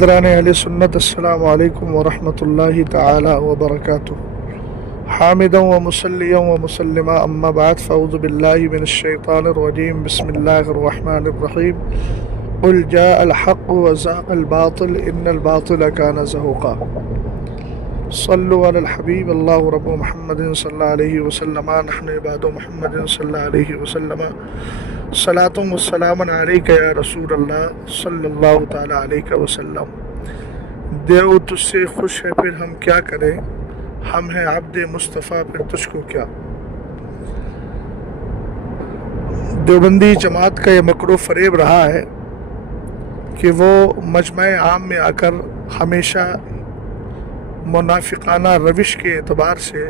حضران اہل سنت السلام علیکم ورحمۃ اللہ تعالی وبرکاتہ حامدا و مسلیا و مسلما اما بعد فاعوذ باللہ من الشیطان الرجیم بسم اللہ الرحمن الرحیم قل جاء الحق وزهق الباطل ان الباطل كان زهوقا صلوا علی الحبیب اللہ رب محمد صلی اللہ علیہ وسلم نحن عباد محمد صلی اللہ علیہ وسلم صلاۃ و سلام علیک یا رسول اللہ صلی اللہ تعالی علیہ وسلم۔ دیو تجھ سے خوش ہے پھر ہم کیا کریں، ہم ہیں عبد مصطفیٰ پھر تجھ کو کیا۔ دیوبندی جماعت کا یہ مکر و فریب رہا ہے کہ وہ مجمع عام میں آ کر ہمیشہ منافقانہ روش کے اعتبار سے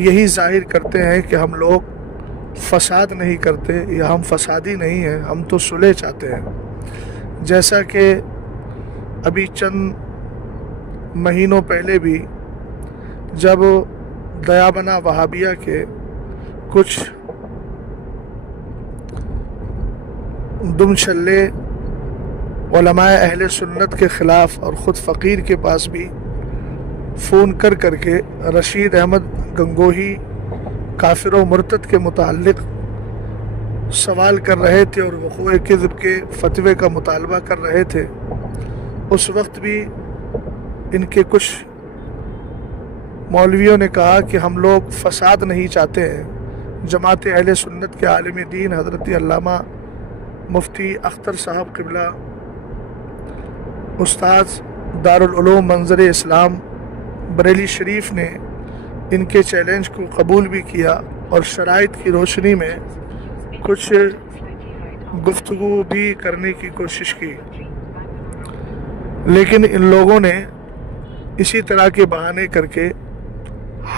یہی ظاہر کرتے ہیں کہ ہم لوگ فساد نہیں کرتے یا ہم فسادی نہیں ہیں، ہم تو صلح چاہتے ہیں۔ جیسا کہ ابھی چند مہینوں پہلے بھی جب دیابنا وہابیہ کے کچھ دم چھلے علماء اہل سنت کے خلاف اور خود فقیر کے پاس بھی فون کر کے رشید احمد گنگوہی کافر و مرتد کے متعلق سوال کر رہے تھے اور وقوع کذب کے فتوے کا مطالبہ کر رہے تھے، اس وقت بھی ان کے کچھ مولویوں نے کہا کہ ہم لوگ فساد نہیں چاہتے ہیں۔ جماعت اہل سنت کے عالم دین حضرت علامہ مفتی اختر صاحب قبلہ استاذ دارالعلوم منظر اسلام بریلی شریف نے ان کے چیلنج کو قبول بھی کیا اور شرائط کی روشنی میں کچھ گفتگو بھی کرنے کی کوشش کی، لیکن ان لوگوں نے اسی طرح کے بہانے کر کے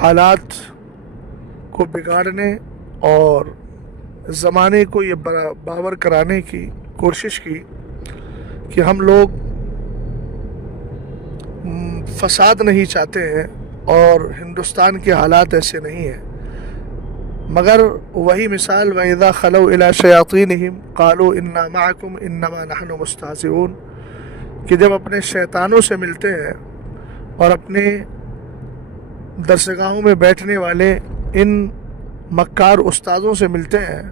حالات کو بگاڑنے اور زمانے کو یہ باور کرانے کی کوشش کی کہ ہم لوگ فساد نہیں چاہتے ہیں اور ہندوستان کے حالات ایسے نہیں ہیں، مگر وہی مثال وَإِذَا خَلَوْا إِلَى شَيَاطِينِهِمْ قَالُوا إِنَّا مَعَكُمْ إِنَّمَا نَحْنُ مُسْتَهْزِئُونَ کہ جب اپنے شیطانوں سے ملتے ہیں اور اپنے درسگاہوں میں بیٹھنے والے ان مکار استاذوں سے ملتے ہیں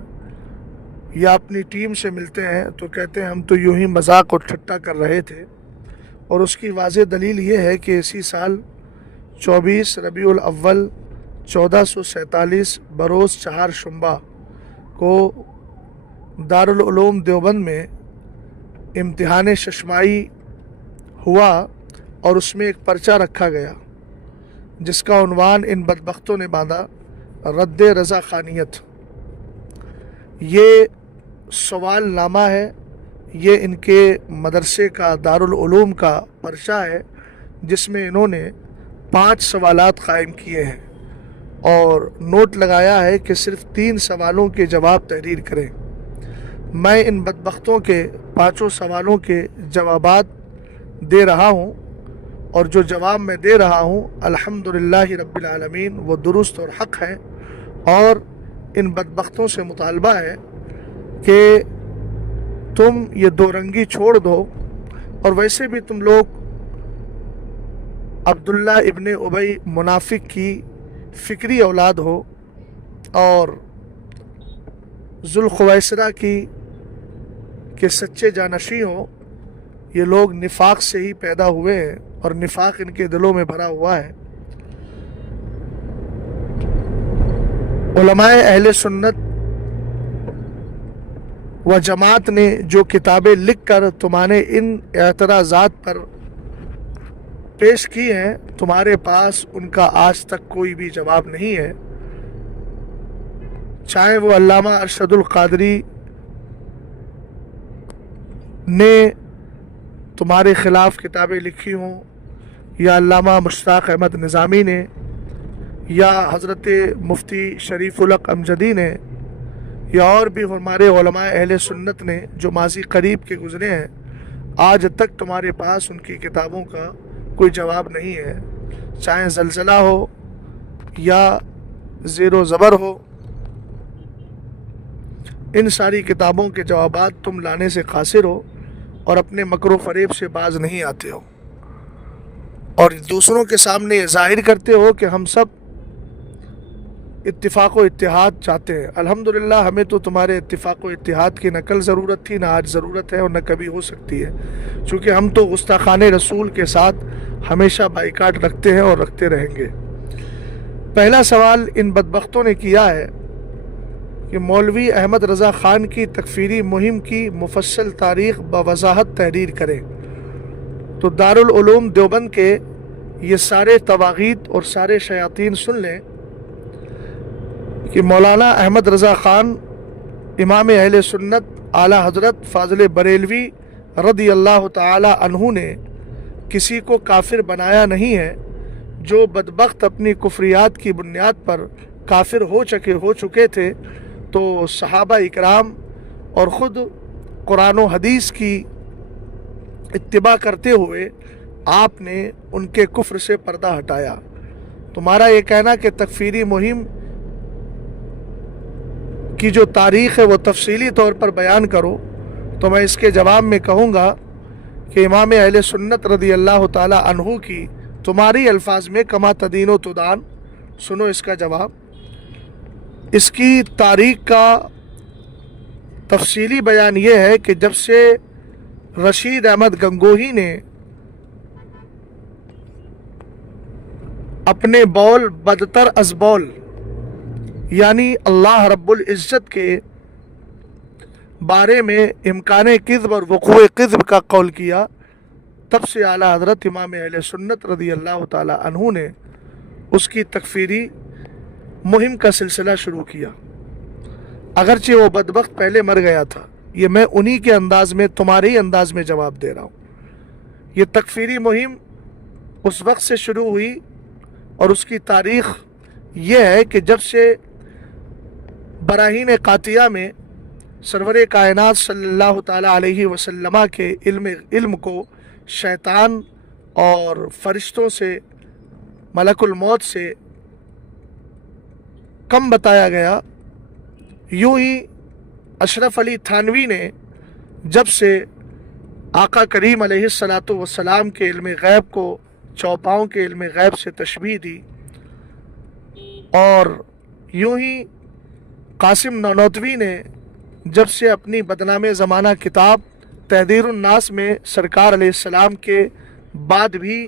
یا اپنی ٹیم سے ملتے ہیں تو کہتے ہیں ہم تو یوں ہی مذاق اور ٹھٹا کر رہے تھے، اور اس کی واضح دلیل یہ ہے کہ اسی سال 24 ربیع الاول 1447 بروز 4 شنبہ کو دارالعلوم دیوبند میں امتحان ششمائی ہوا اور اس میں ایک پرچہ رکھا گیا جس کا عنوان ان بدبختوں نے باندھا رد رضا خانیت۔ یہ سوال نامہ ہے، یہ ان کے مدرسے کا دارالعلوم کا پرچہ ہے جس میں انہوں نے 5 سوالات قائم کیے ہیں اور نوٹ لگایا ہے کہ صرف 3 سوالوں کے جواب تحریر کریں۔ میں ان بدبختوں کے 5 سوالوں کے جوابات دے رہا ہوں اور جو جواب میں دے رہا ہوں الحمدللہ رب العالمین وہ درست اور حق ہے، اور ان بدبختوں سے مطالبہ ہے کہ تم یہ دو رنگی چھوڑ دو، اور ویسے بھی تم لوگ عبداللہ ابن ابی منافق کی فکری اولاد ہو اور ذوالخویسرہ کی کہ سچے جانشین ہو۔ یہ لوگ نفاق سے ہی پیدا ہوئے ہیں اور نفاق ان کے دلوں میں بھرا ہوا ہے۔ علماء اہل سنت و جماعت نے جو کتابیں لکھ کر تمہارے ان اعتراضات پر پیش کی ہیں، تمہارے پاس ان کا آج تک کوئی بھی جواب نہیں ہے، چاہے وہ علامہ ارشد القادری نے تمہارے خلاف کتابیں لکھی ہوں، یا علامہ مشتاق احمد نظامی نے، یا حضرت مفتی شریف الحق امجدی نے، یا اور بھی ہمارے علماء اہل سنت نے جو ماضی قریب کے گزرے ہیں، آج تک تمہارے پاس ان کی کتابوں کا کوئی جواب نہیں ہے، چاہے زلزلہ ہو یا زیر و زبر ہو۔ ان ساری کتابوں کے جوابات تم لانے سے قاصر ہو، اور اپنے مکر و فریب سے باز نہیں آتے ہو اور دوسروں کے سامنے یہ ظاہر کرتے ہو کہ ہم سب اتفاق و اتحاد چاہتے ہیں۔ الحمدللہ ہمیں تو تمہارے اتفاق و اتحاد کی نہ کل ضرورت تھی، نہ آج ضرورت ہے اور نہ کبھی ہو سکتی ہے، چونکہ ہم تو گستاخان رسول کے ساتھ ہمیشہ بائیکاٹ رکھتے ہیں اور رکھتے رہیں گے۔ پہلا سوال ان بدبختوں نے کیا ہے کہ مولوی احمد رضا خان کی تکفیری مہم کی مفصل تاریخ بوضاحت تحریر کریں۔ تو دارالعلوم دیوبند کے یہ سارے طواغیت اور سارے شیاطین سن لیں کہ مولانا احمد رضا خان امام اہل سنت اعلیٰ حضرت فاضل بریلوی رضی اللہ تعالی عنہ نے کسی کو کافر بنایا نہیں ہے۔ جو بدبخت اپنی کفریات کی بنیاد پر کافر ہو چکے تھے تو صحابہ اکرام اور خود قرآن و حدیث کی اتباع کرتے ہوئے آپ نے ان کے کفر سے پردہ ہٹایا۔ تمہارا یہ کہنا کہ تکفیری مہم کی جو تاریخ ہے وہ تفصیلی طور پر بیان کرو، تو میں اس کے جواب میں کہوں گا کہ امام اہل سنت رضی اللہ تعالی عنہ کی تمہاری الفاظ میں کما تدین و تدان، سنو اس کا جواب۔ اس کی تاریخ کا تفصیلی بیان یہ ہے کہ جب سے رشید احمد گنگوہی نے اپنے بول بدتر از بول یعنی اللہ رب العزت کے بارے میں امکان کذب اور وقوع کذب کا قول کیا، تب سے اعلیٰ حضرت امام اہل سنت رضی اللہ تعالی عنہ نے اس کی تکفیری مہم کا سلسلہ شروع کیا۔ اگرچہ وہ بدبخت پہلے مر گیا تھا، یہ میں انہی کے انداز میں تمہارے ہی انداز میں جواب دے رہا ہوں۔ یہ تکفیری مہم اس وقت سے شروع ہوئی اور اس کی تاریخ یہ ہے کہ جب سے براہین قاطعہ میں سرور کائنات صلی اللہ تعالی علیہ وسلم کے علم کو شیطان اور فرشتوں سے، ملک الموت سے کم بتایا گیا، یوں ہی اشرف علی تھانوی نے جب سے آقا کریم علیہ السلام کے علم غیب کو چوپاؤں کے علم غیب سے تشبیہ دی، اور یوں ہی قاسم نانوتوی نے جب سے اپنی بدنام زمانہ کتاب تحذیر الناس میں سرکار علیہ السلام کے بعد بھی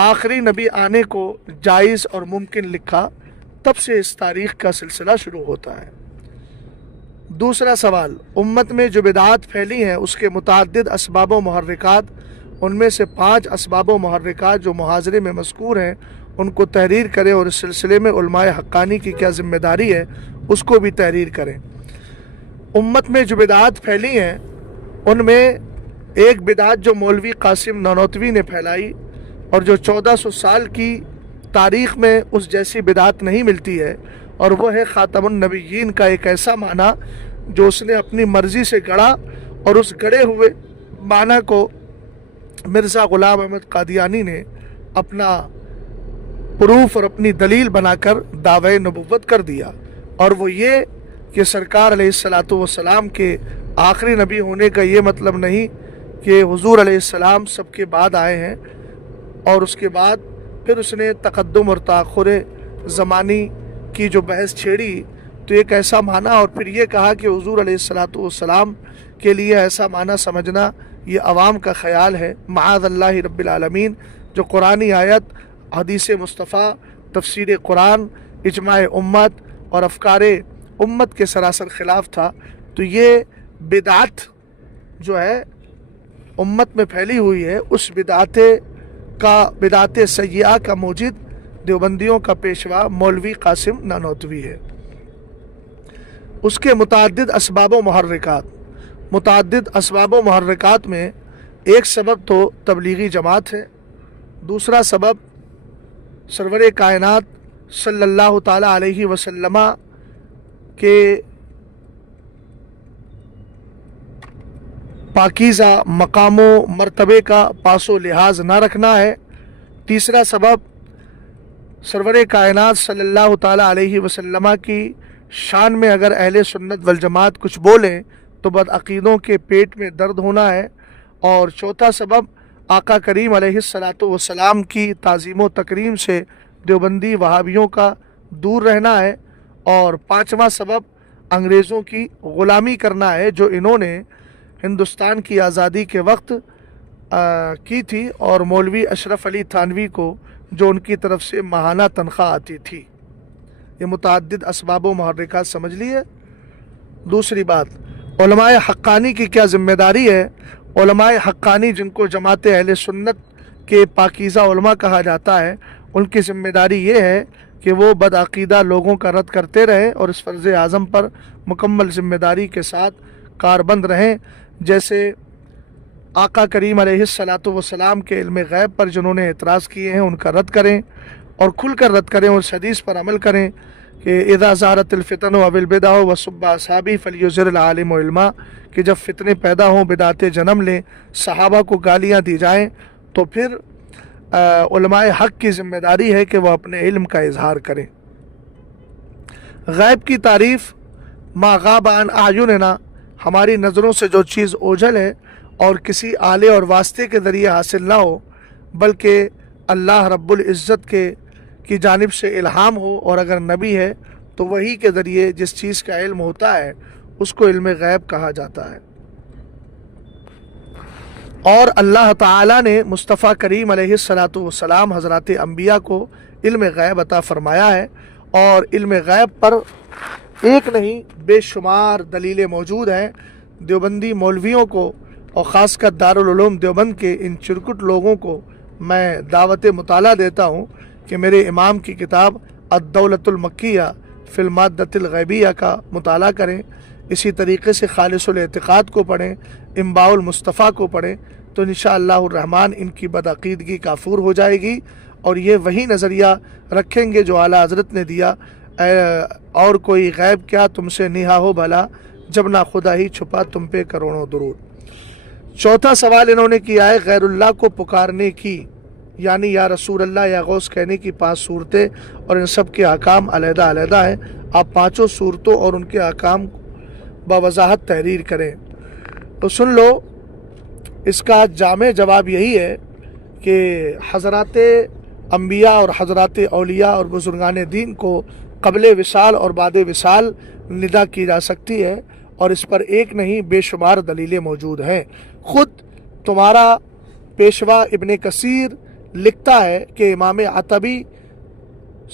آخری نبی آنے کو جائز اور ممکن لکھا، تب سے اس تاریخ کا سلسلہ شروع ہوتا ہے۔ دوسرا سوال، امت میں جو بدعات پھیلی ہیں اس کے متعدد اسباب و محرکات، ان میں سے 5 اسباب و محرکات جو محاضرے میں مذکور ہیں ان کو تحریر کریں، اور اس سلسلے میں علماء حقانی کی کیا ذمہ داری ہے اس کو بھی تحریر کریں۔ امت میں جو بدعات پھیلی ہیں ان میں ایک بدعت جو مولوی قاسم نانوتوی نے پھیلائی اور جو 1400 سال کی تاریخ میں اس جیسی بدعت نہیں ملتی ہے، اور وہ ہے خاتم النبیین کا ایک ایسا معنی جو اس نے اپنی مرضی سے گڑھا، اور اس گڑھے ہوئے معنی کو مرزا غلام احمد قادیانی نے اپنا پروف اور اپنی دلیل بنا کر دعوی نبوت کر دیا، اور وہ یہ کہ سرکار علیہ السلام کے آخری نبی ہونے کا یہ مطلب نہیں کہ حضور علیہ السلام سب کے بعد آئے ہیں، اور اس کے بعد پھر اس نے تقدم اور تاخر زمانی کی جو بحث چھیڑی تو ایک ایسا معنی، اور پھر یہ کہا کہ حضور علیہ السلام کے لیے ایسا معنی سمجھنا یہ عوام کا خیال ہے، معاذ اللہ رب العالمین۔ جو قرآنی آیت، حدیث مصطفیٰ، تفسیر قرآن، اجماع امت اور افکار امت کے سراسر خلاف تھا، تو یہ بدعت جو ہے امت میں پھیلی ہوئی ہے، اس بدعت سیئہ کا موجد دیوبندیوں کا پیشوا مولوی قاسم نانوتوی ہے۔ اس کے متعدد اسباب و محرکات میں ایک سبب تو تبلیغی جماعت ہے، دوسرا سبب سرور کائنات صلی اللہ تعالی علیہ وسلم کے پاکیزہ مقام و مرتبے کا پاس و لحاظ نہ رکھنا ہے، تیسرا سبب سرور کائنات صلی اللہ تعالی علیہ وسلم کی شان میں اگر اہل سنت والجماعت کچھ بولیں تو بدعقیدوں کے پیٹ میں درد ہونا ہے، اور چوتھا سبب آقا کریم علیہ الصلاۃ والسلام کی تعظیم و تکریم سے دیوبندی وہابیوں کا دور رہنا ہے، اور پانچواں سبب انگریزوں کی غلامی کرنا ہے جو انہوں نے ہندوستان کی آزادی کے وقت کی تھی، اور مولوی اشرف علی تھانوی کو جو ان کی طرف سے ماہانہ تنخواہ آتی تھی۔ یہ متعدد اسباب و محرکات سمجھ لیے۔ دوسری بات، علماء حقانی کی کیا ذمہ داری ہے؟ علماء حقانی جن کو جماعت اہل سنت کے پاکیزہ علماء کہا جاتا ہے، ان کی ذمہ داری یہ ہے کہ وہ بدعقیدہ لوگوں کا رد کرتے رہیں اور اس فرض اعظم پر مکمل ذمہ داری کے ساتھ کاربند رہیں، جیسے آقا کریم علیہ الصلاۃ والسلام کے علم غیب پر جنہوں نے اعتراض کیے ہیں ان کا رد کریں، اور کھل کر رد کریں، اور اس حدیث پر عمل کریں کہ اذا ظہرت الفتن و البدع وسب اصحابی فلیظہر العالم علما، کہ جب فتنے پیدا ہوں، بدعتیں جنم لیں، صحابہ کو گالیاں دی جائیں، تو پھر علماء حق کی ذمہ داری ہے کہ وہ اپنے علم کا اظہار کریں۔ غیب کی تعریف ما غاب عن اعیننا، ہماری نظروں سے جو چیز اوجھل ہے اور کسی آلے اور واسطے کے ذریعے حاصل نہ ہو، بلکہ اللہ رب العزت کی جانب سے الہام ہو، اور اگر نبی ہے تو وہی کے ذریعے جس چیز کا علم ہوتا ہے اس کو علم غیب کہا جاتا ہے۔ اور اللہ تعالیٰ نے مصطفیٰ کریم علیہ الصلاۃ والسلام حضرات انبیاء کو علم غیب عطا فرمایا ہے، اور علم غیب پر ایک نہیں بے شمار دلیلیں موجود ہیں۔ دیوبندی مولویوں کو اور خاص کر دارالعلوم دیوبند کے ان چرکٹ لوگوں کو میں دعوت مطالعہ دیتا ہوں کہ میرے امام کی کتاب الدولۃ المکیہ فی المادۃ الغیبیہ کا مطالعہ کریں، اسی طریقے سے خالص الاعتقاد کو پڑھیں، انباء المصطفیٰ کو پڑھیں، تو انشاءاللہ الرحمن ان کی بدعقیدگی کافور ہو جائے گی، اور یہ وہی نظریہ رکھیں گے جو اعلیٰ حضرت نے دیا، اور کوئی غیب کیا تم سے نہا ہو بھلا، جب نہ خدا ہی چھپا تم پہ کروڑوں درود۔ چوتھا سوال انہوں نے کیا ہے غیر اللہ کو پکارنے کی، یعنی یا رسول اللہ یا غوث کہنے کی 5 صورتیں، اور ان سب کے احکام علیحدہ علیحدہ ہیں، آپ 5 صورتوں اور ان کے احکام بوضاحت تحریر کریں۔ تو سن لو، اس کا جامع جواب یہی ہے کہ حضرات انبیاء اور حضرات اولیاء اور بزرگان دین کو قبل وصال اور بعد وصال ندا کی جا سکتی ہے، اور اس پر ایک نہیں بے شمار دلیلیں موجود ہیں۔ خود تمہارا پیشوا ابن کثیر لکھتا ہے کہ امام عتبی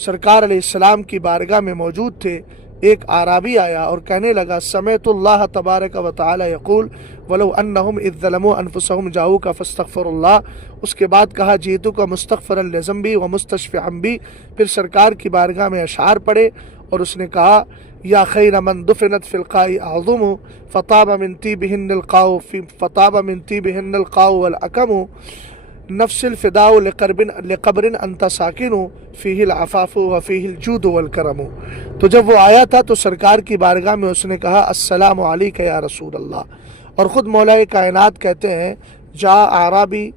سرکار علیہ السلام کی بارگاہ میں موجود تھے، ایک اعرابی آیا اور کہنے لگا سمعت اللہ تبارک و تعالی یقول ولو انہم اذ ظلموا انفسہم جاؤک فاستغفر اللہ، اس کے بعد کہا جئتک مستغفرا لذنبی ومستشفعا بی، پھر سرکار کی بارگاہ میں اشعار پڑھے، اور اس نے کہا یا خیر من دفنت فی القاء اعظم فطاب من طیبہن القاء والاکم نفس الفداء لقبر انت ساکن فیہ العفاف وفیہ الجود والکرم۔ تو جب وہ آیا تھا تو سرکار کی بارگاہ میں اس نے کہا السلام علیک یا رسول اللہ، اور خود مولا کائنات کہتے ہیں جا اعرابی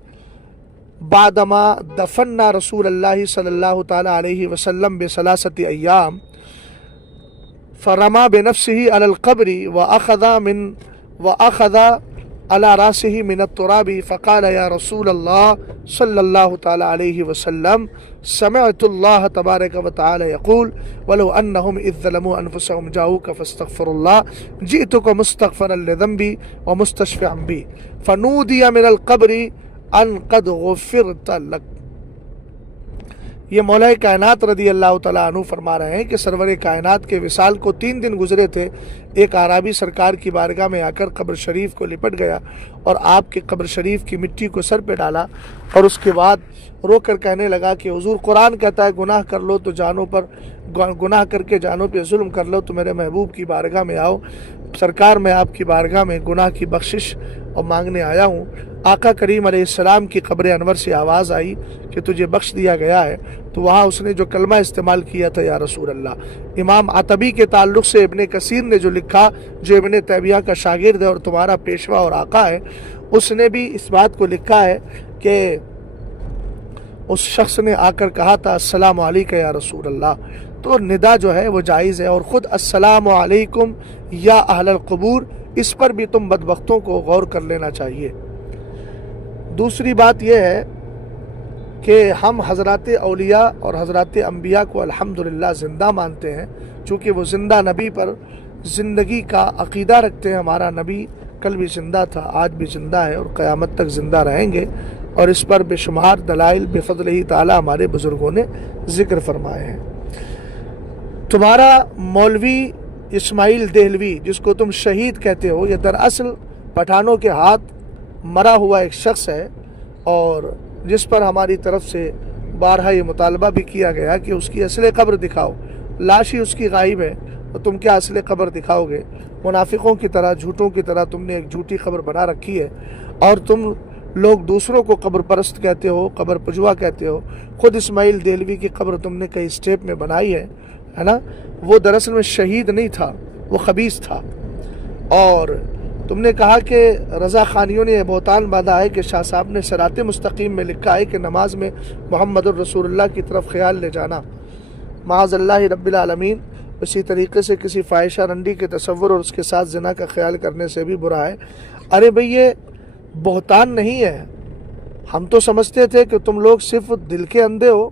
بعدما دفننا رسول اللہ صلی اللہ تعالی علیہ وسلم بثلاثۃ ایام فرما بنفسه على القبر واخذ على راسه من التراب فقال يا رسول الله صلى الله تعالى عليه وسلم سمعت الله تبارك وتعالى يقول ولو انهم اذ ظلموا انفسهم جاءوك فاستغفروا الله جئتك مستغفرا لذنبي ومستشفعا بي فنودي من القبر ان قد غفرت لك۔ یہ مولا کائنات رضی اللہ تعالیٰ عنہ فرما رہے ہیں کہ سرور کائنات کے وصال کو 3 دن گزرے تھے، ایک اعرابی سرکار کی بارگاہ میں آ کر قبر شریف کو لپٹ گیا اور آپ کے قبر شریف کی مٹی کو سر پہ ڈالا، اور اس کے بعد رو کر کہنے لگا کہ حضور قرآن کہتا ہے گناہ کر لو تو جانوں پر گناہ کر کے جانوں پہ ظلم کر لو تو میرے محبوب کی بارگاہ میں آؤ، سرکار میں آپ کی بارگاہ میں گناہ کی بخشش اور مانگنے آیا ہوں۔ آقا کریم علیہ السلام کی قبر انور سے آواز آئی کہ تجھے بخش دیا گیا ہے، تو وہاں اس نے جو کلمہ استعمال کیا تھا یا رسول اللہ۔ امام عتبی کے تعلق سے ابن کثیر نے جو لکھا، جو ابن تیمیہ کا شاگرد ہے اور تمہارا پیشوا اور آقا ہے، اس نے بھی اس بات کو لکھا ہے کہ اس شخص نے آ کر کہا تھا السلام علیکم یا رسول اللہ، تو ندا جو ہے وہ جائز ہے، اور خود السلام علیکم یا اہل القبور اس پر بھی تم بدبختوں کو غور کر لینا چاہیے۔ دوسری بات یہ ہے کہ ہم حضرات اولیاء اور حضرات انبیاء کو الحمدللہ زندہ مانتے ہیں، چونکہ وہ زندہ نبی پر زندگی کا عقیدہ رکھتے ہیں۔ ہمارا نبی کل بھی زندہ تھا، آج بھی زندہ ہے اور قیامت تک زندہ رہیں گے، اور اس پر بے شمار دلائل بفضلہ تعالی ہمارے بزرگوں نے ذکر فرمائے ہیں۔ تمہارا مولوی اسماعیل دہلوی، جس کو تم شہید کہتے ہو، یہ دراصل پٹھانوں کے ہاتھ مرا ہوا ایک شخص ہے، اور جس پر ہماری طرف سے بارہا یہ مطالبہ بھی کیا گیا کہ اس کی اصل قبر دکھاؤ۔ لاش ہی اس کی غائب ہے تو تم کیا اصل قبر دکھاؤ گے؟ منافقوں کی طرح، جھوٹوں کی طرح تم نے ایک جھوٹی قبر بنا رکھی ہے، اور تم لوگ دوسروں کو قبر پرست کہتے ہو، قبر پجوا کہتے ہو۔ خود اسماعیل دہلوی کی قبر تم نے کئی سٹیپ میں بنائی ہے نا؟ وہ دراصل میں شہید نہیں تھا، وہ خبیث تھا۔ اور تم نے کہا کہ رضا خانیوں نے یہ بہتان باندھا ہے کہ شاہ صاحب نے صراط مستقیم میں لکھا ہے کہ نماز میں محمد الرسول اللہ کی طرف خیال لے جانا معاذ اللہ رب العالمین اسی طریقے سے کسی فاحشہ رنڈی کے تصور اور اس کے ساتھ زنا کا خیال کرنے سے بھی برا ہے۔ ارے بھئی، یہ بہتان نہیں ہے۔ ہم تو سمجھتے تھے کہ تم لوگ صرف دل کے اندھے ہو،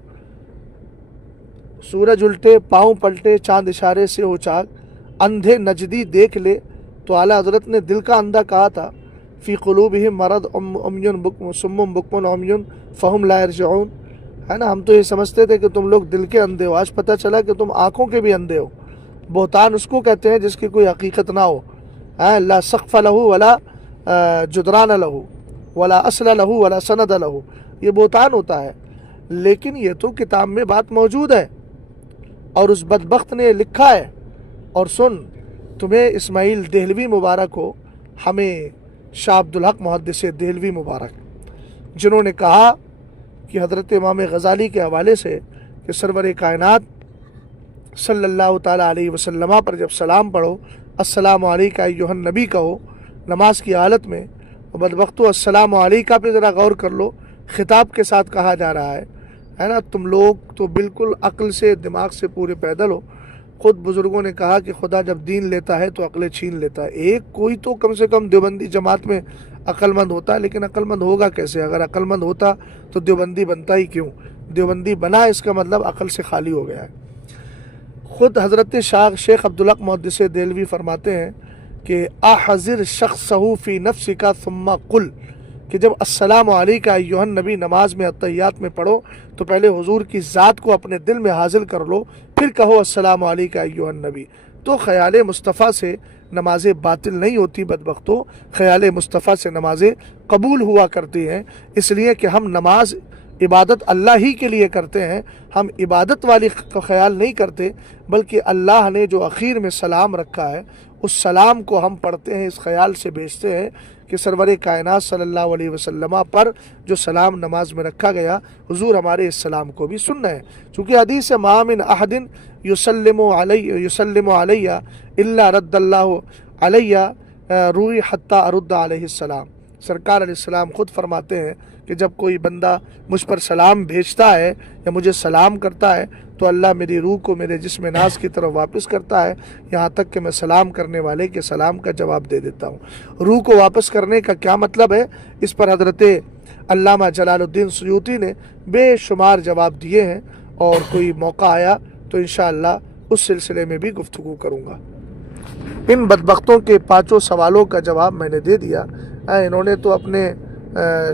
سورج الٹے پاؤں پلٹے چاند اشارے سے ہو چاک، اندھے نجدی دیکھ لے، تو اعلیٰ حضرت نے دل کا اندھا کہا تھا، فی قلوبہم مرض صم بکم عمی فہم لا یرجعون، ہے نا؟ ہم تو یہ سمجھتے تھے کہ تم لوگ دل کے اندھے ہو، آج پتہ چلا کہ تم آنکھوں کے بھی اندھے ہو۔ بہتان اس کو کہتے ہیں جس کی کوئی حقیقت نہ ہو، لا سقف لہ ولا جدران لہ ولا اصل لہ ولا سند لہ، یہ بہتان ہوتا ہے۔ لیکن یہ تو کتاب میں بات موجود ہے اور اس بدبخت نے لکھا ہے۔ اور سن، تمہیں اسماعیل دہلوی مبارک ہو، ہمیں شاہ عبدالحق محدث دہلوی مبارک، جنہوں نے کہا کہ حضرت امام غزالی کے حوالے سے کہ سرور کائنات صلی اللہ تعالیٰ علیہ وسلم پر جب سلام پڑھو، السلام علیکہ ایھا النبی کہو نماز کی حالت میں، بدبختو السلام علیکہ پہ ذرا غور کر لو، خطاب کے ساتھ کہا جا رہا ہے نا؟ تم لوگ تو بالکل عقل سے، دماغ سے پورے پیدل ہو۔ خود بزرگوں نے کہا کہ خدا جب دین لیتا ہے تو عقلیں چھین لیتا ہے۔ ایک کوئی تو کم سے کم دیوبندی جماعت میں عقل مند ہوتا ہے، لیکن عقل مند ہوگا کیسے؟ اگر عقل مند ہوتا تو دیوبندی بنتا ہی کیوں؟ دیوبندی بنا اس کا مطلب عقل سے خالی ہو گیا ہے۔ خود حضرت شیخ عبدالحق محدث دہلوی فرماتے ہیں کہ احذر شخصہ فی نفسک ثم قل، کہ جب السلام علیکہ ایھا النبی نماز میں اتحیات میں پڑھو تو پہلے حضور کی ذات کو اپنے دل میں حاضر کر لو، پھر کہو السلام علیکہ ایھا النبی۔ تو خیال مصطفیٰ سے نمازیں باطل نہیں ہوتی بدبختو، خیال مصطفیٰ سے نمازیں قبول ہوا کرتی ہیں، اس لیے کہ ہم نماز عبادت اللہ ہی کے لیے کرتے ہیں، ہم عبادت والی خیال نہیں کرتے، بلکہ اللہ نے جو اخیر میں سلام رکھا ہے اس سلام کو ہم پڑھتے ہیں، اس خیال سے بھیجتے ہیں کہ سرور کائنات صلی اللہ علیہ وسلم پر جو سلام نماز میں رکھا گیا، حضور ہمارے اس سلام کو بھی سننا ہے۔ چونکہ حدیث ما من احد یسلم علی الا رد اللہ علی روحی حتی ارد علیہ السلام، سرکار علیہ السلام خود فرماتے ہیں کہ جب کوئی بندہ مجھ پر سلام بھیجتا ہے یا مجھے سلام کرتا ہے تو اللہ میری روح کو میرے جسم ناز کی طرف واپس کرتا ہے، یہاں تک کہ میں سلام کرنے والے کے سلام کا جواب دے دیتا ہوں۔ روح کو واپس کرنے کا کیا مطلب ہے؟ اس پر حضرت علامہ جلال الدین سیوطی نے بے شمار جواب دیے ہیں، اور کوئی موقع آیا تو انشاءاللہ اس سلسلے میں بھی گفتگو کروں گا۔ ان بدبختوں کے 5 سوالوں کا جواب میں نے دے دیا۔ انہوں نے تو اپنے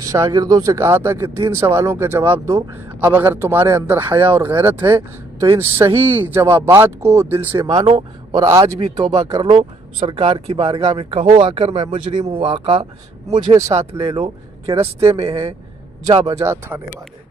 شاگردوں سے کہا تھا کہ 3 سوالوں کا جواب دو۔ اب اگر تمہارے اندر حیا اور غیرت ہے تو ان صحیح جوابات کو دل سے مانو اور آج بھی توبہ کر لو، سرکار کی بارگاہ میں کہو آ کر، میں مجرم ہوں آقا، مجھے ساتھ لے لو کہ رستے میں ہیں جا بجا تھانے والے۔